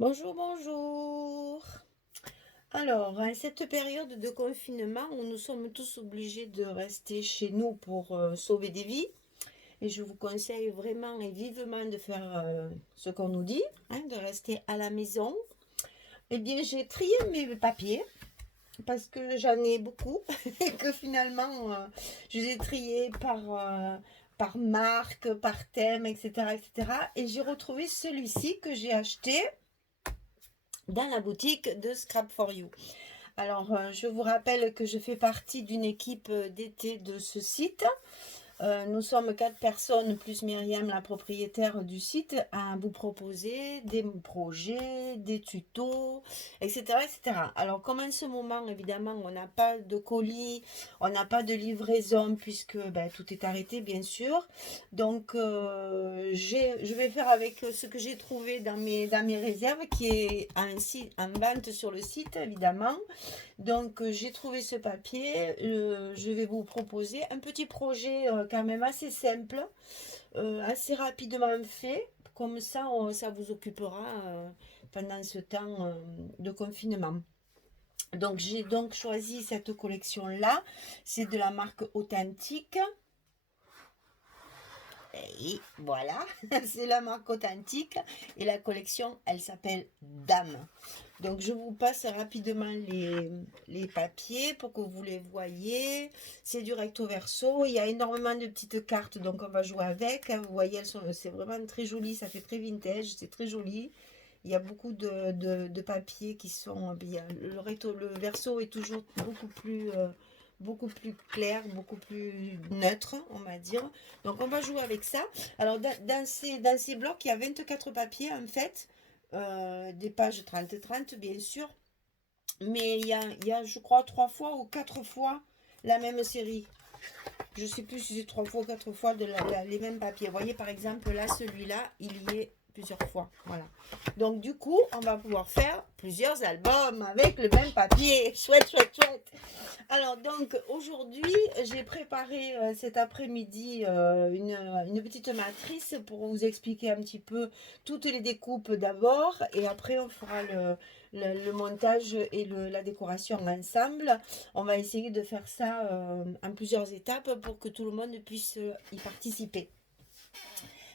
Bonjour, bonjour. Alors, à cette période de confinement où nous sommes tous obligés de rester chez nous pour sauver des vies, et je vous conseille vraiment et vivement de faire ce qu'on nous dit, hein, de rester à la maison, eh bien, j'ai trié mes papiers parce que j'en ai beaucoup et que finalement, je les ai triés par marque, par thème, etc., etc. Et cetera. Et j'ai retrouvé celui-ci que j'ai acheté dans la boutique de Scrap for You. Alors, je vous rappelle que je fais partie d'une équipe d'été de ce site. Nous sommes 4 personnes, plus Myriam, la propriétaire du site, à vous proposer des projets, des tutos, etc., etc. Alors, comme en ce moment, évidemment, on n'a pas de colis, on n'a pas de livraison, puisque ben, tout est arrêté, bien sûr. Donc, je vais faire avec ce que j'ai trouvé dans mes réserves, qui est en vente sur le site, évidemment. Donc, j'ai trouvé ce papier. Je vais vous proposer un petit projet quand même assez simple, assez rapidement fait. Comme ça, ça vous occupera pendant ce temps de confinement. Donc, j'ai donc choisi cette collection-là. C'est de la marque Authentique. Et voilà, c'est la marque Authentique. Et la collection, elle s'appelle Dame. Donc je vous passe rapidement les papiers pour que vous les voyez. C'est du recto verso. Il y a énormément de petites cartes, donc on va jouer avec. Vous voyez, c'est vraiment très joli. Ça fait très vintage. C'est très joli. Il y a beaucoup de papiers qui sont bien. Le verso est toujours beaucoup plus clair, beaucoup plus neutre, on va dire. Donc on va jouer avec ça. Alors dans ces blocs, il y a 24 papiers en fait. Des pages 30-30 bien sûr. Mais il y a, je crois, 3 fois ou 4 fois la même série. Je sais plus si c'est 3 fois ou 4 fois les mêmes papiers. Vous voyez, par exemple, là, celui-là, il y est plusieurs fois. Voilà. Donc, du coup, on va pouvoir faire plusieurs albums avec le même papier. Chouette, chouette, chouette. Alors, donc, aujourd'hui, j'ai préparé cet après-midi une petite matrice pour vous expliquer un petit peu toutes les découpes d'abord. Et après, on fera le montage et la décoration ensemble. On va essayer de faire ça en plusieurs étapes pour que tout le monde puisse y participer.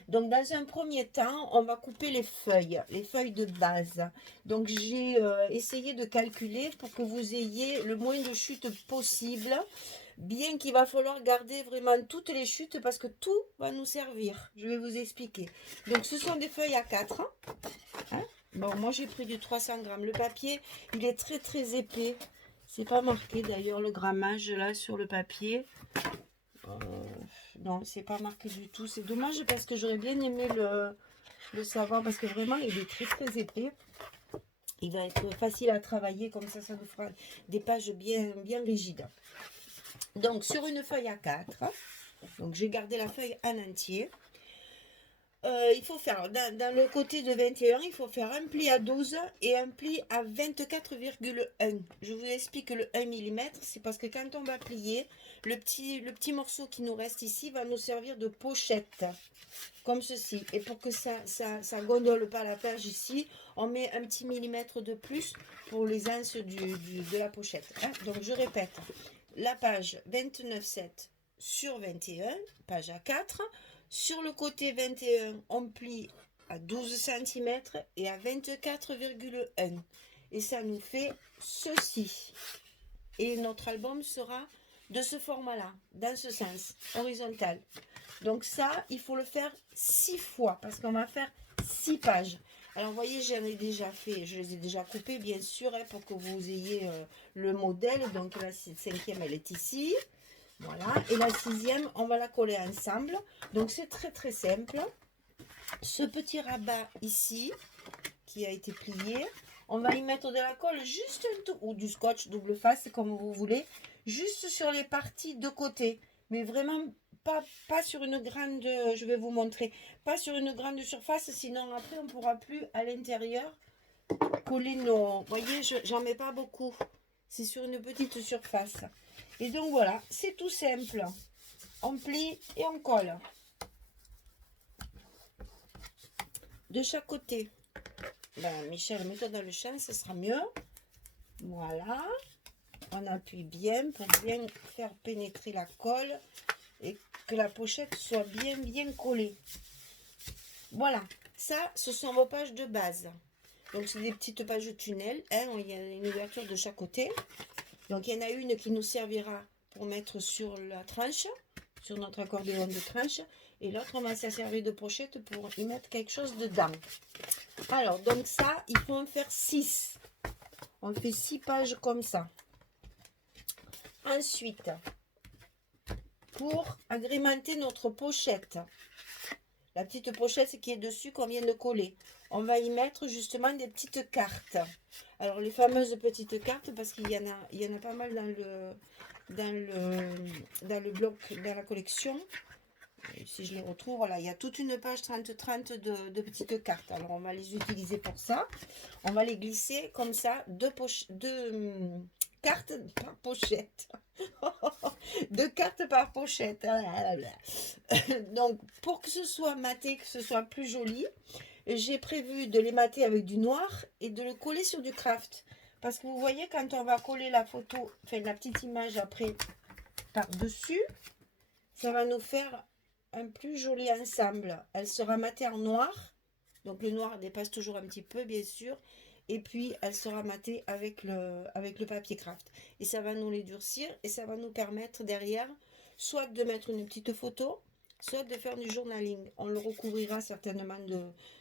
Donc, dans un premier temps, on va couper les feuilles de base. Donc, j'ai essayé de calculer pour que vous ayez le moins de chutes possible, bien qu'il va falloir garder vraiment toutes les chutes parce que tout va nous servir. Je vais vous expliquer. Donc, ce sont des feuilles A4. Hein. Bon, moi, j'ai pris du 300 grammes. Le papier, il est très, très épais. C'est pas marqué d'ailleurs le grammage là sur le papier. Euh, non, c'est pas marqué du tout. C'est dommage parce que j'aurais bien aimé le savoir parce que vraiment il est très très épais. Il va être facile à travailler comme ça nous fera des pages bien, bien rigides. Donc sur une feuille A4, donc j'ai gardé la feuille en entier. Il faut faire, dans le côté de 21, il faut faire un pli à 12 et un pli à 24,1. Je vous explique le 1 mm, c'est parce que quand on va plier, le petit morceau qui nous reste ici va nous servir de pochette, comme ceci. Et pour que ça gondole pas la page ici, on met un petit millimètre de plus pour les anses de la pochette. Hein. Donc je répète, la page 29,7 sur 21, page A4. Sur le côté 21, on plie à 12 cm et à 24,1. Et ça nous fait ceci. Et notre album sera de ce format-là, dans ce sens, horizontal. Donc ça, il faut le faire 6 fois parce qu'on va faire 6 pages. Alors, vous voyez, j'en ai déjà fait, je les ai déjà coupés, bien sûr, hein, pour que vous ayez le modèle. Donc, la 5e, elle est ici. Voilà. Et la 6e, on va la coller ensemble. Donc, c'est très, très simple. Ce petit rabat ici, qui a été plié, on va y mettre de la colle juste un tout, ou du scotch double face, comme vous voulez, juste sur les parties de côté. Mais vraiment pas sur une grande, je vais vous montrer, pas sur une grande surface, sinon après on ne pourra plus à l'intérieur coller nos... Vous voyez, j'en mets pas beaucoup. C'est sur une petite surface. Et donc voilà, c'est tout simple. On plie et on colle. De chaque côté. Ben, Michel, mets-toi dans le champ, ce sera mieux. Voilà. On appuie bien pour bien faire pénétrer la colle et que la pochette soit bien collée. Voilà. Ça, ce sont vos pages de base. Donc, c'est des petites pages de tunnel. Hein, il y a une ouverture de chaque côté. Donc, il y en a une qui nous servira pour mettre sur la tranche, sur notre accordéon de tranche. Et l'autre, on va s'en servir de pochette pour y mettre quelque chose dedans. Alors, donc ça, il faut en faire 6. On fait 6 pages comme ça. Ensuite, pour agrémenter notre pochette, la petite pochette qui est dessus qu'on vient de coller, on va y mettre justement des petites cartes. Alors, les fameuses petites cartes, parce qu'il y en a pas mal dans le bloc, dans la collection. Et si je les retrouve, voilà, il y a toute une page 30-30 de petites cartes. Alors, on va les utiliser pour ça. On va les glisser comme ça, deux cartes par pochette. Deux cartes par pochette. Donc, pour que ce soit maté, que ce soit plus joli, j'ai prévu de les mater avec du noir et de le coller sur du craft. Parce que vous voyez, quand on va coller la photo, enfin la petite image après par-dessus, ça va nous faire un plus joli ensemble. Elle sera matée en noir. Donc le noir dépasse toujours un petit peu, bien sûr. Et puis, elle sera matée avec le papier craft. Et ça va nous les durcir et ça va nous permettre derrière, soit de mettre une petite photo, soit de faire du journaling. On le recouvrira certainement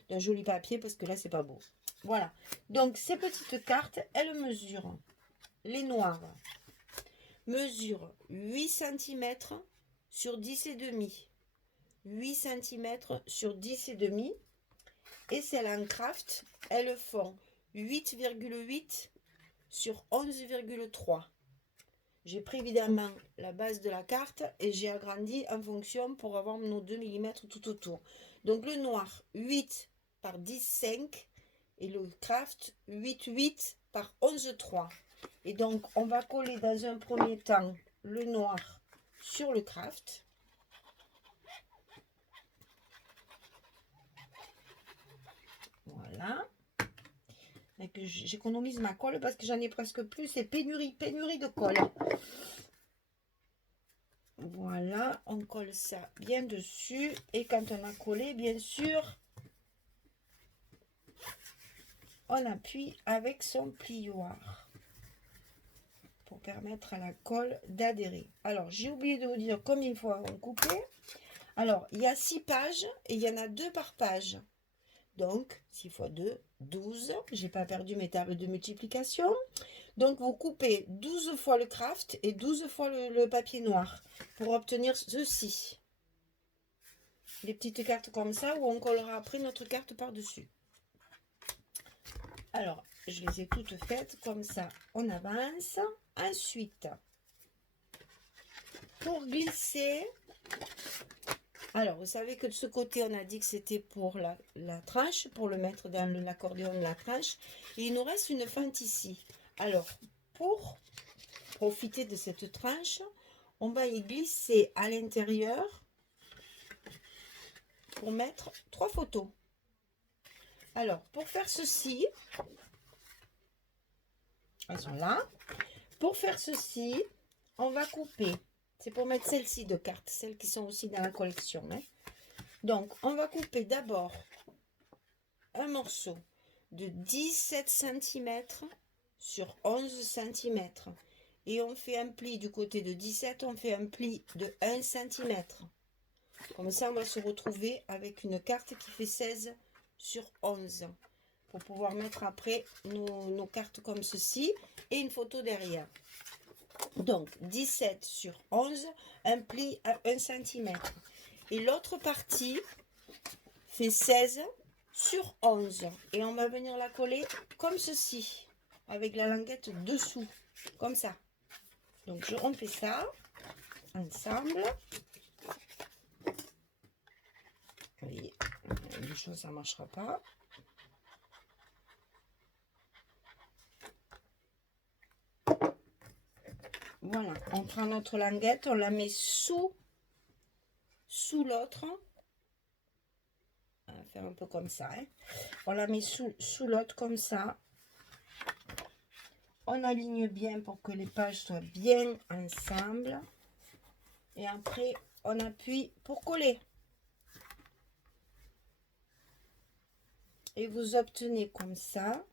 d'un joli papier parce que là, c'est pas beau. Voilà. Donc, ces petites cartes, elles mesurent, les noires, mesurent 8 cm sur 10,5. 8 cm sur 10,5. Et celles en craft, elles font 8,8 sur 11,3. J'ai pris évidemment la base de la carte et j'ai agrandi en fonction pour avoir nos 2 mm tout autour. Donc le noir 8 par 10,5 et le craft 8,8 par 11,3. Et donc on va coller dans un premier temps le noir sur le craft. Voilà. J'économise ma colle parce que j'en ai presque plus. C'est pénurie de colle. Voilà, on colle ça bien dessus. Et quand on a collé, bien sûr, on appuie avec son plioir pour permettre à la colle d'adhérer. Alors, j'ai oublié de vous dire combien de fois on coupait. Alors, il y a 6 pages et il y en a 2 par page. Donc, 6 x 2, 12. J'ai pas perdu mes tables de multiplication. Donc, vous coupez 12 fois le craft et 12 fois le papier noir pour obtenir ceci. Les petites cartes comme ça où on collera après notre carte par-dessus. Alors, je les ai toutes faites comme ça. On avance. Ensuite, pour glisser... Alors, vous savez que de ce côté, on a dit que c'était pour la tranche, pour le mettre dans l'accordéon de la tranche. Et il nous reste une fente ici. Alors, pour profiter de cette tranche, on va y glisser à l'intérieur pour mettre 3 photos. Alors, pour faire ceci, elles sont là. Pour faire ceci, on va couper. C'est pour mettre celles-ci de cartes, celles qui sont aussi dans la collection. Hein. Donc, on va couper d'abord un morceau de 17 cm sur 11 cm. Et on fait un pli du côté de 17, on fait un pli de 1 cm. Comme ça, on va se retrouver avec une carte qui fait 16 sur 11. Pour pouvoir mettre après nos cartes comme ceci et une photo derrière. Donc, 17 sur 11, un pli à 1 cm. Et l'autre partie fait 16 sur 11. Et on va venir la coller comme ceci, avec la languette dessous, comme ça. Donc, on fait ça ensemble. Vous voyez, les choses, ça ne marchera pas. Voilà, on prend notre languette, on la met sous l'autre. On va faire un peu comme ça. Hein. on la met sous l'autre comme ça. On aligne bien pour que les pages soient bien ensemble. Et après, on appuie pour coller. Et vous obtenez comme ça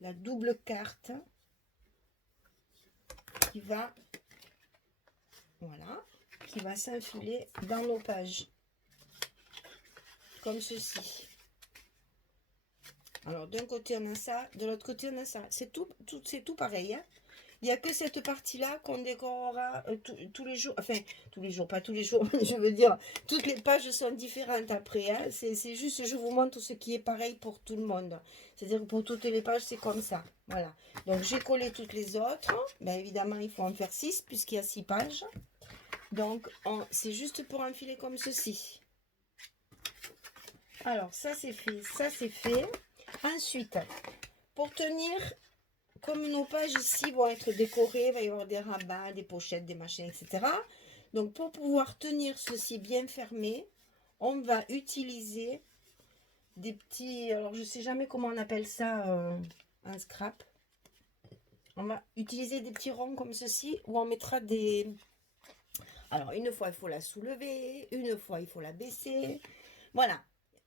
la double carte qui va, voilà, qui va s'enfiler dans nos pages. Comme ceci. Alors, d'un côté, on a ça, de l'autre côté, on a ça. C'est tout pareil. Hein. Il n'y a que cette partie-là qu'on décorera tous les jours. Enfin, tous les jours, pas tous les jours, mais je veux dire, toutes les pages sont différentes après. Hein. C'est juste, je vous montre ce qui est pareil pour tout le monde. C'est-à-dire que pour toutes les pages, c'est comme ça. Voilà. Donc, j'ai collé toutes les autres. Bien évidemment, il faut en faire 6, puisqu'il y a 6 pages. Donc, c'est juste pour enfiler comme ceci. Alors, ça, c'est fait. Ça, c'est fait. Ensuite, pour tenir... Comme nos pages ici vont être décorées, il va y avoir des rabats, des pochettes, des machins, etc. Donc, pour pouvoir tenir ceci bien fermé, on va utiliser des petits... Alors, je ne sais jamais comment on appelle ça un scrap. On va utiliser des petits ronds comme ceci, où on mettra des... Alors, une fois, il faut la soulever. Une fois, il faut la baisser. Voilà.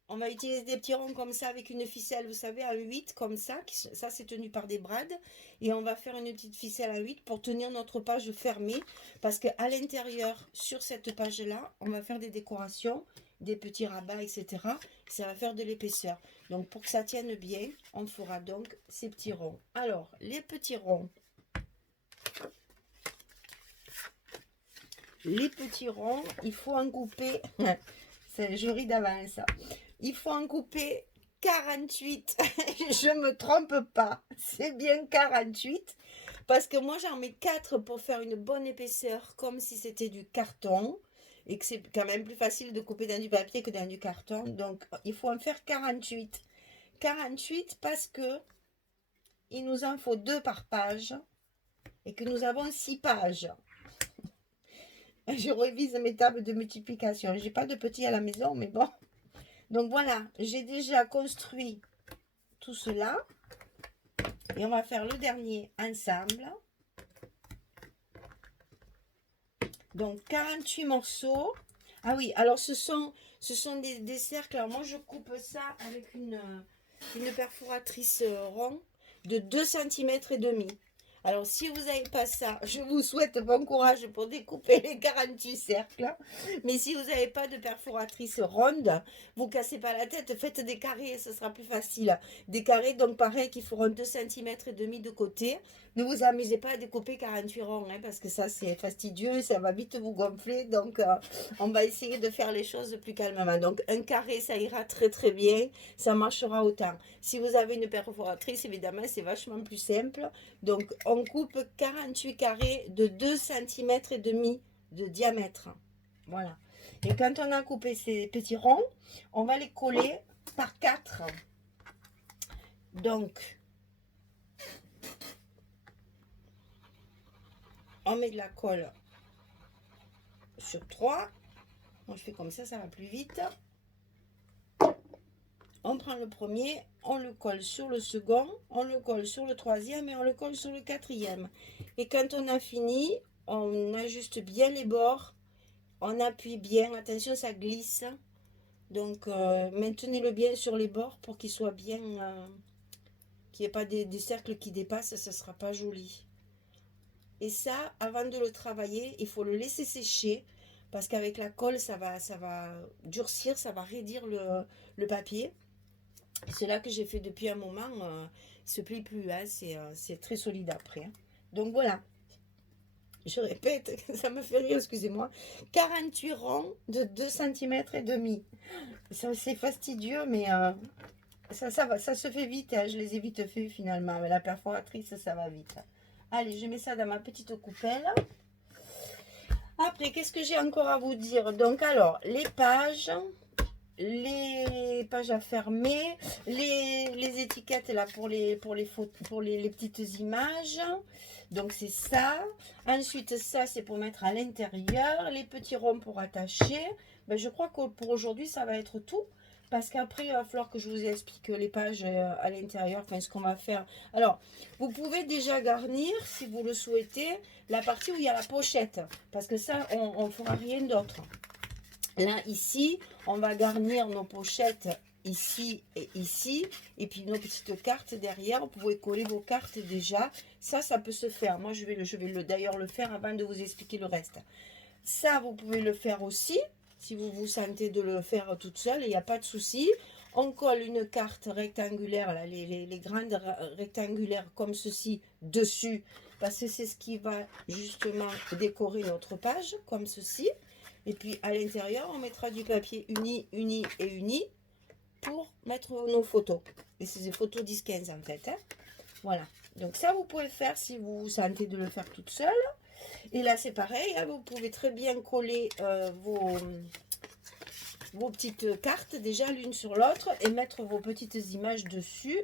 On va utiliser des petits ronds comme ça avec une ficelle, vous savez, à 8 comme ça. Ça, c'est tenu par des brades. Et on va faire une petite ficelle à 8 pour tenir notre page fermée. Parce qu'à l'intérieur, sur cette page-là, on va faire des décorations, des petits rabats, etc. Ça va faire de l'épaisseur. Donc, pour que ça tienne bien, on fera donc ces petits ronds. Alors, les petits ronds. Les petits ronds, il faut en couper... Je ris d'avance. Il faut en couper 48. Je ne me trompe pas. C'est bien 48. Parce que moi, j'en mets 4 pour faire une bonne épaisseur, comme si c'était du carton. Et que c'est quand même plus facile de couper dans du papier que dans du carton. Donc, il faut en faire 48. 48 parce que il nous en faut 2 par page. Et que nous avons 6 pages. Je révise mes tables de multiplication. Je n'ai pas de petits à la maison, mais bon. Donc voilà, j'ai déjà construit tout cela. Et on va faire le dernier ensemble. Donc 48 morceaux. Ah oui, alors ce sont des cercles. Alors moi je coupe ça avec une perforatrice rond de 2,5 cm. Alors, si vous n'avez pas ça, je vous souhaite bon courage pour découper les 48 cercles. Mais si vous n'avez pas de perforatrice ronde, vous ne cassez pas la tête, faites des carrés, ce sera plus facile. Des carrés, donc pareil, qui feront 2,5 cm de côté. Ne vous amusez pas à découper 48 ronds, hein, parce que ça, c'est fastidieux, ça va vite vous gonfler. Donc, on va essayer de faire les choses plus calmement. Donc, un carré, ça ira très, très bien. Ça marchera autant. Si vous avez une perforatrice, évidemment, c'est vachement plus simple. Donc, on coupe 48 carrés de 2,5 cm de diamètre. Voilà. Et quand on a coupé ces petits ronds, on va les coller par 4. Donc, on met de la colle sur 3. Moi, je fais comme ça va plus vite. On prend le premier, on le colle sur le second, on le colle sur le troisième et on le colle sur le quatrième. Et quand on a fini, on ajuste bien les bords, on appuie bien, attention ça glisse. Donc maintenez-le bien sur les bords pour qu'il soit bien, qu'il n'y ait pas des cercles qui dépassent, ça ne sera pas joli. Et ça, avant de le travailler, il faut le laisser sécher parce qu'avec la colle, ça va durcir, ça va raidir le papier. C'est là que j'ai fait depuis un moment, il ne se plie plus, hein, c'est très solide après. Hein. Donc voilà, je répète, ça me fait rire, excusez-moi, 48 ronds de 2,5 cm. C'est fastidieux, mais ça se fait vite, hein, je les ai vite fait finalement, avec la perforatrice, ça va vite. Allez, je mets ça dans ma petite coupelle. Après, qu'est-ce que j'ai encore à vous dire? Donc alors, les pages à fermer, les étiquettes là pour les petites images. Donc c'est ça. Ensuite ça c'est pour mettre à l'intérieur, les petits ronds pour attacher. Ben, je crois que pour aujourd'hui ça va être tout parce qu'après, il va falloir que je vous explique les pages à l'intérieur, enfin ce qu'on va faire. Alors, vous pouvez déjà garnir, si vous le souhaitez, la partie où il y a la pochette, parce que ça, on ne fera rien d'autre. Là, ici, on va garnir nos pochettes ici, et puis nos petites cartes derrière. Vous pouvez coller vos cartes déjà. Ça peut se faire. Moi, je vais d'ailleurs le faire avant de vous expliquer le reste. Ça, vous pouvez le faire aussi, si vous vous sentez de le faire toute seule, il n'y a pas de souci. On colle une carte rectangulaire, là, les grandes rectangulaires comme ceci, dessus, parce que c'est ce qui va justement décorer notre page, comme ceci. Et puis à l'intérieur, on mettra du papier uni, uni et uni pour mettre nos photos. Et c'est des photos 10-15 en fait. Hein. Voilà. Donc ça, vous pouvez le faire si vous vous sentez de le faire toute seule. Et là, c'est pareil. Hein, vous pouvez très bien coller vos petites cartes déjà l'une sur l'autre et mettre vos petites images dessus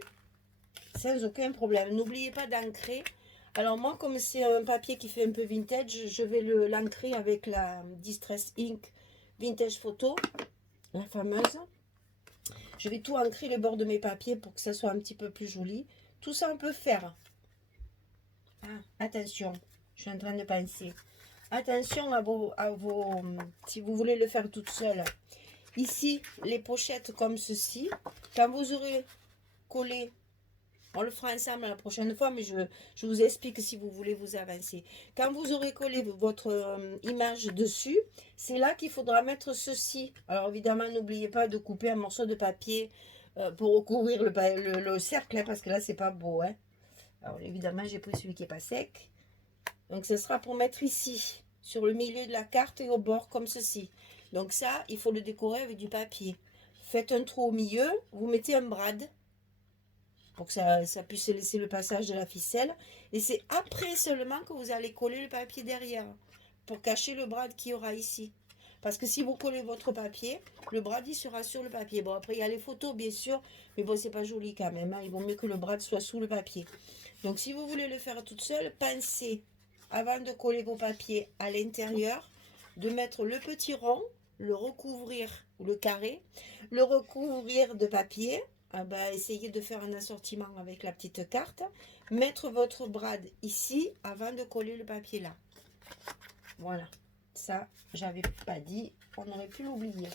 sans aucun problème. N'oubliez pas d'ancrer. Alors moi, comme c'est un papier qui fait un peu vintage, je vais l'ancrer avec la Distress Ink Vintage Photo, la fameuse. Je vais tout ancrer les bords de mes papiers pour que ça soit un petit peu plus joli. Tout ça, on peut faire. Ah, attention, je suis en train de penser. Attention si vous voulez le faire toute seule. Ici, les pochettes comme ceci. Quand vous aurez collé, on le fera ensemble la prochaine fois, mais je vous explique si vous voulez vous avancer. Quand vous aurez collé votre image dessus, c'est là qu'il faudra mettre ceci. Alors évidemment, n'oubliez pas de couper un morceau de papier pour recouvrir le cercle, hein, parce que là, c'est pas beau. Hein. Alors évidemment, j'ai pris celui qui n'est pas sec. Donc, ce sera pour mettre ici, sur le milieu de la carte et au bord, comme ceci. Donc ça, il faut le décorer avec du papier. Faites un trou au milieu, vous mettez un brad pour que ça puisse laisser le passage de la ficelle. Et c'est après seulement que vous allez coller le papier derrière pour cacher le brad qu'il y aura ici. Parce que si vous collez votre papier, le brad il sera sur le papier. Bon, après il y a les photos bien sûr, mais bon, c'est pas joli quand même. Hein. Il vaut mieux que le brad soit sous le papier. Donc si vous voulez le faire toute seule, pensez, avant de coller vos papiers à l'intérieur, de mettre le petit rond, le recouvrir, ou le carré, le recouvrir de papier. Ah ben, essayez de faire un assortiment avec la petite carte. Mettre votre brad ici avant de coller le papier là. Voilà. Ça, j'avais pas dit. On aurait pu l'oublier.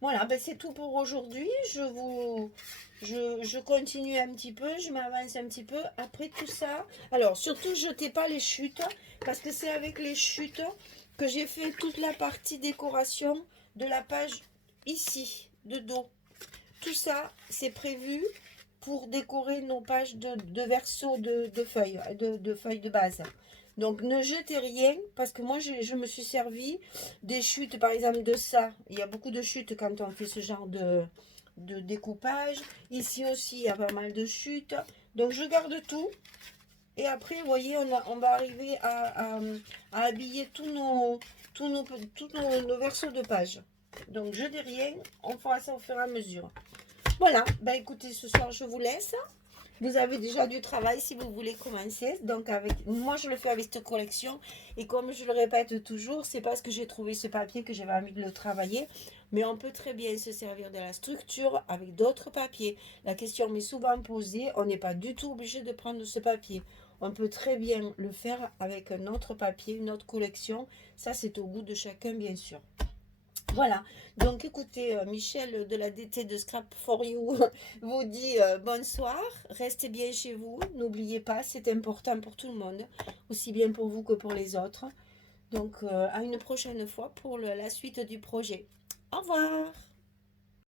Voilà, ben c'est tout pour aujourd'hui. Je continue un petit peu, je m'avance un petit peu. Après tout ça, alors surtout jetez pas les chutes, parce que c'est avec les chutes que j'ai fait toute la partie décoration de la page ici, de dos. Tout ça, c'est prévu pour décorer nos pages de verso de feuilles, de feuilles de base. Donc, ne jetez rien, parce que moi, je me suis servi des chutes, par exemple, de ça. Il y a beaucoup de chutes quand on fait ce genre de découpage. Ici aussi, il y a pas mal de chutes. Donc, je garde tout. Et après, vous voyez, on va arriver à habiller tous nos versos de pages. Donc, je dis rien, on fera ça au fur et à mesure. Voilà, bah écoutez, ce soir, je vous laisse. Vous avez déjà du travail si vous voulez commencer. Donc, moi, je le fais avec cette collection. Et comme je le répète toujours, c'est parce que j'ai trouvé ce papier que j'avais envie de le travailler. Mais on peut très bien se servir de la structure avec d'autres papiers. La question m'est souvent posée. On n'est pas du tout obligé de prendre ce papier. On peut très bien le faire avec un autre papier, une autre collection. Ça, c'est au goût de chacun, bien sûr. Voilà, donc écoutez, Michel de la DT de Scrap for You vous dit bonsoir, restez bien chez vous, n'oubliez pas, c'est important pour tout le monde, aussi bien pour vous que pour les autres. Donc à une prochaine fois pour la suite du projet. Au revoir.